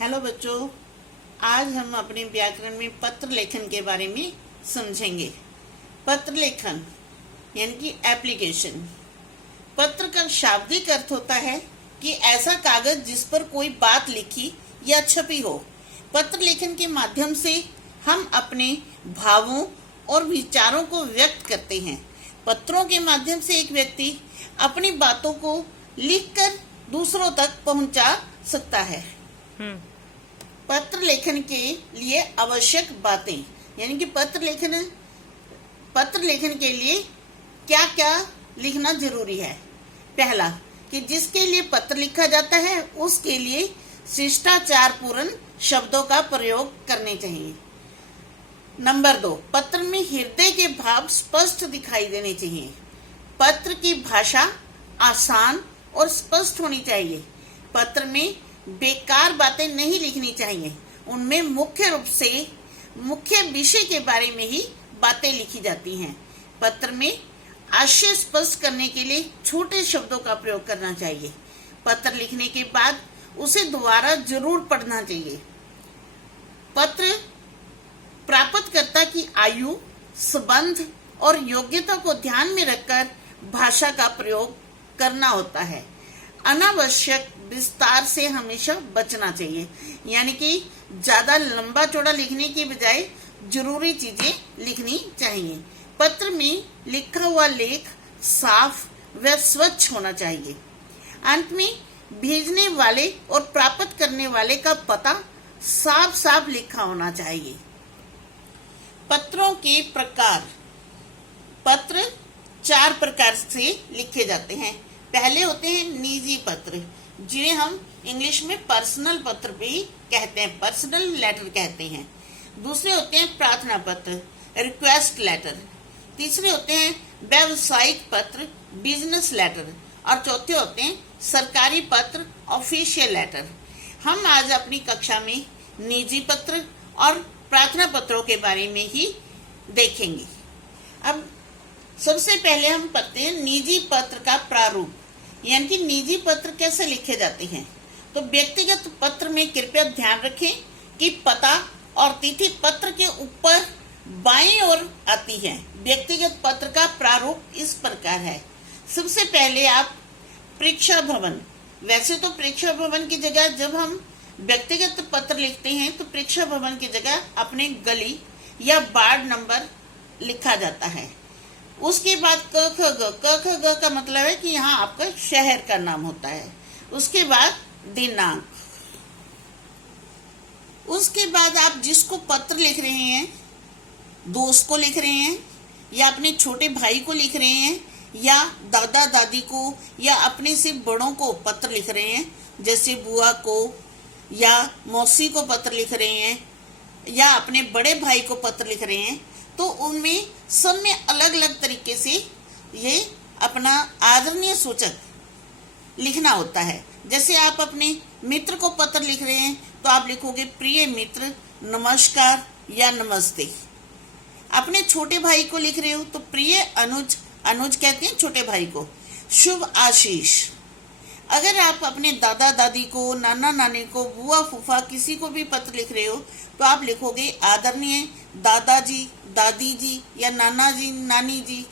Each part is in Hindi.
हेलो बच्चों, आज हम अपने व्याकरण में पत्र लेखन के बारे में समझेंगे। पत्र लेखन यानी कि एप्लीकेशन। पत्र का शाब्दिक अर्थ होता है कि ऐसा कागज जिस पर कोई बात लिखी या छपी हो। पत्र लेखन के माध्यम से हम अपने भावों और विचारों को व्यक्त करते हैं। पत्रों के माध्यम से एक व्यक्ति अपनी बातों को लिखकर दूसरों तक पहुंचा सकता है। पत्र लेखन के लिए आवश्यक बातें यानी कि पत्र लेखन के लिए क्या क्या लिखना जरूरी है। पहला, कि जिसके लिए पत्र लिखा जाता है उसके लिए शिष्टाचार पूर्ण शब्दों का प्रयोग करने चाहिए। नंबर 2, पत्र में हृदय के भाव स्पष्ट दिखाई देने चाहिए। पत्र की भाषा आसान और स्पष्ट होनी चाहिए। पत्र में बेकार बातें नहीं लिखनी चाहिए। उनमें मुख्य रूप से मुख्य विषय के बारे में ही बातें लिखी जाती हैं। पत्र में आशय स्पष्ट करने के लिए छोटे शब्दों का प्रयोग करना चाहिए। पत्र लिखने के बाद उसे दोबारा जरूर पढ़ना चाहिए। पत्र प्राप्तकर्ता की आयु, संबंध और योग्यता को ध्यान में रखकर भाषा का प्रयोग करना होता है। अनावश्यक विस्तार से हमेशा बचना चाहिए, यानी कि ज्यादा लंबा चौड़ा लिखने की बजाय जरूरी चीजें लिखनी चाहिए। पत्र में लिखा हुआ लेख साफ व स्वच्छ होना चाहिए। अंत में भेजने वाले और प्राप्त करने वाले का पता साफ साफ लिखा होना चाहिए। पत्रों के प्रकार। पत्र 4 प्रकार से लिखे जाते हैं। पहले होते हैं निजी पत्र, जिन्हें हम इंग्लिश में पर्सनल पत्र भी कहते हैं, पर्सनल लेटर कहते हैं। दूसरे होते हैं प्रार्थना पत्र, रिक्वेस्ट लेटर। तीसरे होते हैं व्यावसायिक पत्र, बिजनेस लेटर। और चौथे होते हैं सरकारी पत्र, ऑफिशियल लेटर। हम आज अपनी कक्षा में निजी पत्र और प्रार्थना पत्रों के बारे में ही देखेंगे। अब सबसे पहले हम पढ़ते हैं निजी पत्र का प्रारूप, यानी कि निजी पत्र कैसे लिखे जाते हैं। तो व्यक्तिगत पत्र में कृपया ध्यान रखें कि पता और तिथि पत्र के ऊपर बाईं ओर आती है। व्यक्तिगत पत्र का प्रारूप इस प्रकार है। सबसे पहले आप प्रेक्षा भवन। वैसे तो प्रेक्षा भवन की जगह जब हम व्यक्तिगत पत्र लिखते हैं तो प्रेक्षा भवन की जगह अपने गली या वार्ड नंबर लिखा जाता है। उसके बाद क ख ग का मतलब है कि यहाँ आपका शहर का नाम होता है। उसके बाद दिनांक। उसके बाद आप जिसको पत्र लिख रहे हैं, दोस्त को लिख रहे हैं या अपने छोटे भाई को लिख रहे हैं या दादा दादी को या अपने से बड़ों को पत्र लिख रहे हैं, जैसे बुआ को या मौसी को पत्र लिख रहे हैं या अपने बड़े भाई को पत्र लिख रहे हैं, तो उनमें सब में अलग अलग तरीके से ये अपना आदरणीय सूचक लिखना होता है। जैसे आप अपने मित्र को पत्र लिख रहे हैं तो आप लिखोगे प्रिय मित्र, नमस्कार या नमस्ते। अपने छोटे भाई को लिख रहे हो तो प्रिय अनुज, अनुज कहते हैं छोटे भाई को, शुभ आशीष। अगर आप अपने दादा दादी को, नाना नानी को, बुआ फूफा किसी को भी पत्र लिख रहे हो तो आप लिखोगे आदरणीय दादाजी, दादी जी या नाना जी, नानी जी।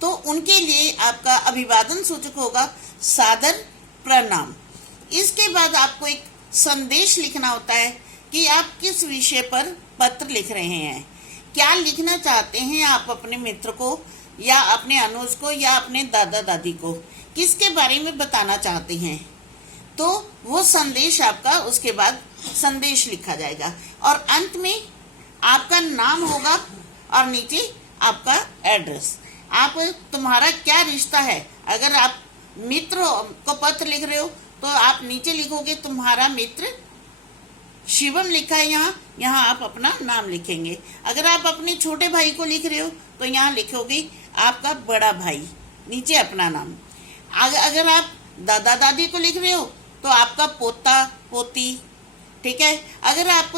तो उनके लिए आपका अभिवादन सूचक होगा सादर प्रणाम। इसके बाद आपको एक संदेश लिखना होता है कि आप किस विषय पर पत्र लिख रहे हैं, क्या लिखना चाहते हैं आप अपने मित्र को या अपने अनुज को या अपने दादा दादी को, किसके बारे में बताना चाहते हैं। तो वो संदेश आपका, उसके बाद संदेश लिखा जाएगा और अंत में आपका नाम होगा और नीचे आपका एड्रेस। आप तुम्हारा क्या रिश्ता है, अगर आप मित्र को पत्र लिख रहे हो तो आप नीचे लिखोगे तुम्हारा मित्र शिवम लिखा है यहाँ आप अपना नाम लिखेंगे। अगर आप अपने छोटे भाई को लिख रहे हो तो यहाँ लिखोगे आपका बड़ा भाई, नीचे अपना नाम। अगर आप दादा दादी को लिख रहे हो तो आपका पोता पोती, ठीक है। अगर आप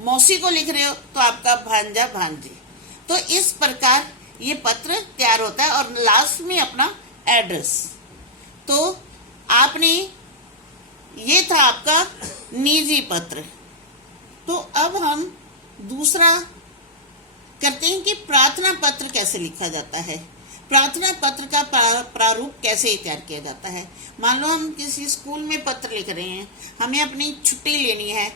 मौसी को लिख रहे हो तो आपका भांजा भांजी। तो इस प्रकार ये पत्र तैयार होता है और लास्ट में अपना एड्रेस। तो आपने ये था आपका निजी पत्र। तो अब हम दूसरा करते हैं कि प्रार्थना पत्र कैसे लिखा जाता है। प्रार्थना पत्र का प्रारूप कैसे तैयार किया जाता है। मान लो हम किसी स्कूल में पत्र लिख रहे हैं, हमें अपनी छुट्टी लेनी है,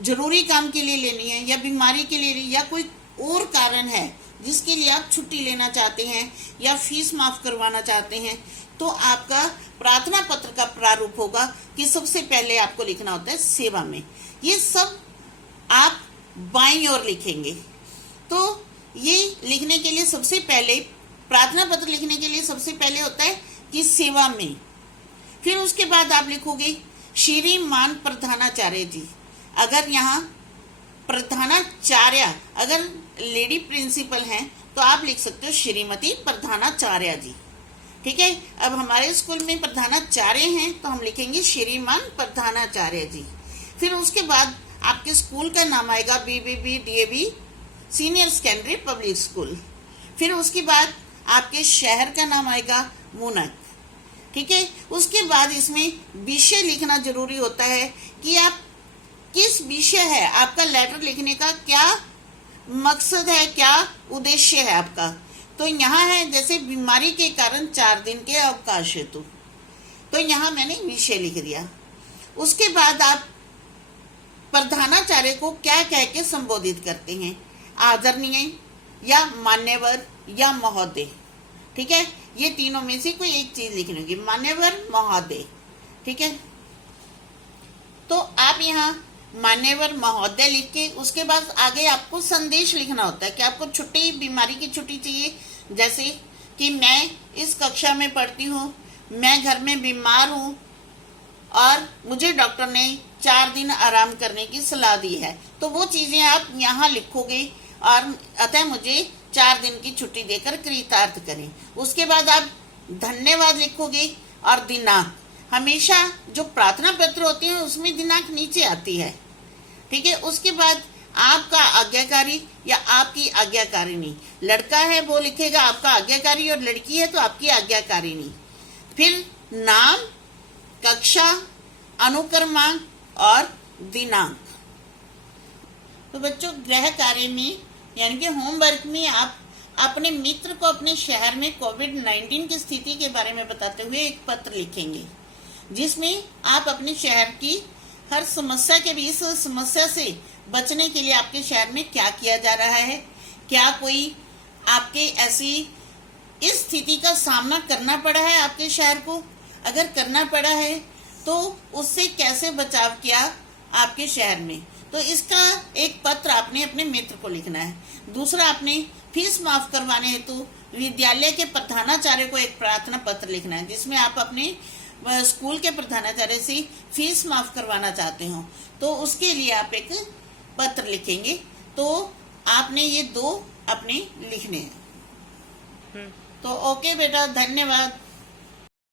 जरूरी काम के लिए लेनी है, या बीमारी के लिए, या कोई और कारण है जिसके लिए आप छुट्टी लेना चाहते हैं या फीस माफ करवाना चाहते हैं, तो आपका प्रार्थना पत्र का प्रारूप होगा कि सबसे पहले आपको लिखना होता है सेवा में। ये सब आप बाईं ओर लिखेंगे। तो ये लिखने के लिए सबसे पहले, प्रार्थना पत्र लिखने के लिए सबसे पहले होता है कि सेवा में। फिर उसके बाद आप लिखोगे श्रीमान प्रधानाचार्य जी। अगर यहाँ प्रधानाचार्य, अगर लेडी प्रिंसिपल हैं तो आप लिख सकते हो श्रीमती प्रधानाचार्य जी। ठीक है। अब हमारे स्कूल में प्रधानाचार्य हैं तो हम लिखेंगे श्रीमान प्रधानाचार्य जी। फिर उसके बाद आपके स्कूल का नाम आएगा BBB DAV senior secondary public school. फिर उसके बाद आपके शहर का नाम आएगा मुनक। ठीक है। उसके बाद इसमें विषय लिखना जरूरी होता है कि आप किस विषय है, आपका लेटर लिखने का क्या मकसद है, क्या उद्देश्य है आपका। तो यहाँ है जैसे बीमारी के कारण 4 दिन के अवकाश हेतु, तो यहाँ मैंने विषय लिख दिया। उसके बाद आप प्रधानाचार्य को क्या कह के संबोधित करते हैं, आदरणीय या मान्यवर या महोदय। ठीक है। ये तीनों में से कोई एक चीज लिखनी होगी, मान्यवर महोदय। ठीक है। तो आप यहाँ मान्यवर महोदय लिख के उसके बाद आगे आपको संदेश लिखना होता है कि आपको छुट्टी, बीमारी की छुट्टी चाहिए। जैसे कि मैं इस कक्षा में पढ़ती हूँ, मैं घर में बीमार हूँ और मुझे डॉक्टर ने 4 दिन आराम करने की सलाह दी है, तो वो चीजें आप यहाँ लिखोगे और अतः मुझे 4 दिन की छुट्टी देकर कृतार्थ करें। उसके बाद आप धन्यवाद लिखोगे और दिनांक। हमेशा जो प्रार्थना पत्र होते हैं उसमें दिनांक नीचे आती है। ठीक है। उसके बाद आपका आज्ञाकारी या आपकी आज्ञाकारिणी। लड़का है वो लिखेगा आपका आज्ञाकारी और लड़की है तो आपकी आज्ञाकारिणी। फिर नाम, कक्षा, अनुक्रमांक और दिनांक। तो बच्चों, गृह कार्य में यानी कि होमवर्क में आप अपने मित्र को अपने शहर में कोविड-19 की स्थिति के बारे में बताते हुए एक पत्र लिखेंगे, जिसमें आप अपने शहर की हर समस्या के भी, इस समस्या से बचने के लिए आपके शहर में क्या किया जा रहा है, क्या कोई आपके ऐसी इस स्थिति का सामना करना पड़ा है आपके शहर को, अगर करना पड़ा है तो उससे कैसे बचाव किया आपके शहर में। तो इसका एक पत्र आपने अपने मित्र को लिखना है। दूसरा, आपने फीस माफ करवाने हेतु विद्यालय के प्रधानाचार्य को एक प्रार्थना पत्र लिखना है, जिसमें आप अपने स्कूल के प्रधानाचार्य से फीस माफ करवाना चाहते हो, तो उसके लिए आप एक पत्र लिखेंगे। तो आपने ये 2 अपने लिखने हैं। तो ओके बेटा, धन्यवाद।